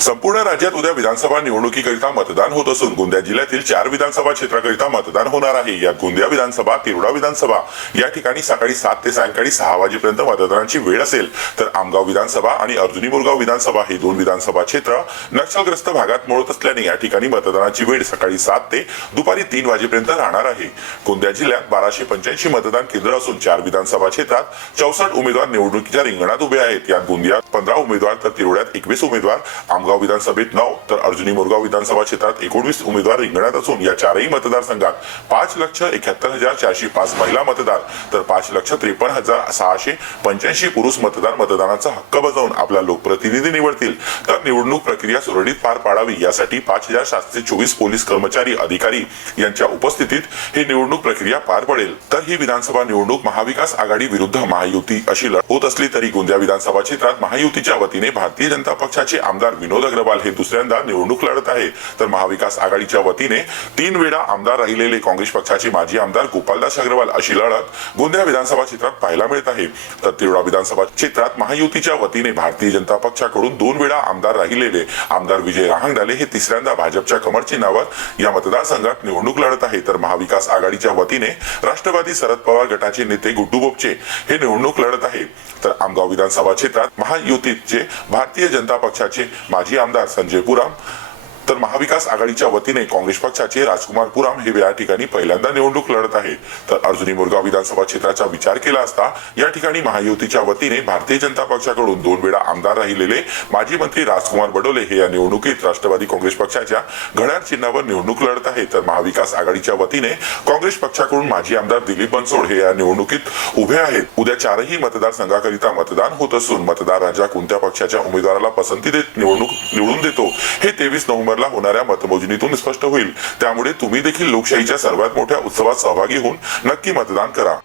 संपूर्ण राज्यात उद्या विधानसभा निवडणुकीकरिता मतदान होत असून गोंदिया जिल्ह्यातील चार विधानसभा क्षेत्राकरिता मतदान होणार आहे. यात गोंदिया विधानसभा तिरोडा विधानसभा या ठिकाणी सकाळी सात ते सायंकाळी सहा वाजेपर्यंत मतदानाची वेळ असेल. तर आमगाव विधानसभा आणि अर्जुनी मुरगाव विधानसभा हे दोन विधानसभा क्षेत्र नक्षलग्रस्त भागात मोडत असल्याने या ठिकाणी मतदानाची वेळ सकाळी सात ते दुपारी तीन वाजेपर्यंत राहणार आहे. गोंदिया जिल्ह्यात बाराशे पंच्याऐंशी मतदान केंद्र असून चार विधानसभा क्षेत्रात चौसष्ट उमेदवार निवडणुकीच्या रिंगणात उभे आहेत. यात गोंदियात पंधरा उमेदवार तर तिरोड्यात एकवीस उमेदवार आमगाव मोरगाव विधानसभेत नऊ तर अर्जुनी मोरगाव विधानसभा क्षेत्रात एकोणवीस उमेदवार रिंगणात असून या चारही मतदारसंघात पाच लक्ष एकाहत्तर हजार चारशे पाच महिला मतदार तर पाच लक्ष त्रेपन्न हजार सहाशे पंच्याऐंशी पुरुष मतदार मतदानाचा हक्क बजावून आपला लोकप्रतिनिधी निवडतील. तर निवडणूक प्रक्रिया सुरळीत पार पाडावी यासाठी पाच हजार सातशे चोवीस पोलीस कर्मचारी अधिकारी यांच्या उपस्थितीत ही निवडणूक प्रक्रिया पार पडेल. तर ही विधानसभा निवडणूक महाविकास आघाडी विरुद्ध महायुती अशी लढत होत असली तरी गोंदिया विधानसभा क्षेत्रात महायुतीच्या वतीने भारतीय जनता पक्षाचे आमदार विनोद अग्रवाल हे दुसऱ्यांदा निवडणूक लढत आहे. तर महाविकास आघाडीच्या वतीने तीन वेळा आमदार राहिलेले काँग्रेस पक्षाचे माजी आमदार गोपालदास अग्रवाल अशी लढत गोंदिया विधानसभा क्षेत्रात पाहायला मिळत आहे. तर तिरोडा विधानसभा क्षेत्रात महायुतीच्या वतीने भारतीय जनता पक्षाकडून दोन वेळा आमदार राहिलेले आमदार विजय रहांगडाले हे तिसऱ्यांदा भाजपच्या कमळ चिन्हावर या मतदारसंघात निवडणूक लढत आहे. तर महाविकास आघाडीच्या वतीने राष्ट्रवादी शरद पवार गटाचे नेते गुड्डू बोपचे हे निवडणूक लढत आहे. तर आमगाव विधानसभा क्षेत्रात महायुतीचे भारतीय जनता पक्षाचे माजी आमदार संजय पुराम तर महाविकास आघाडीच्या वतीने काँग्रेस पक्षाचे राजकुमार पुराम हे या ठिकाणी पहिल्यांदा निवडणूक लढत आहे. तर अर्जुनी मुरगाव विधानसभा क्षेत्राचा विचार केला असता या ठिकाणी महायुतीच्या वतीने भारतीय जनता पक्षाकडून दोन वेळा आमदार राहिलेले माजी मंत्री राजकुमार बडोले हे या निवडणुकीत राष्ट्रवादी काँग्रेस पक्षाच्या घड्याळ चिन्हावर निवडणूक लढत आहे. तर महाविकास आघाडीच्या वतीने काँग्रेस पक्षाकडून माजी आमदार दिलीप बनसोड हे या निवडणुकीत उभे आहेत. उद्या चारही मतदारसंघाकरिता मतदान होत असून मतदार राजा कोणत्या पक्षाच्या उमेदवाराला पसंती देत निवडणूक निवडून देतो हे तेवीस नोव्हेंबर नोव्हेंबरला होणाऱ्या मतमोजणीतून स्पष्ट होईल. त्यामुळे तुम्ही देखील लोकशाहीच्या सर्वात मोठ्या उत्सवात सहभागी होऊन नक्की मतदान करा.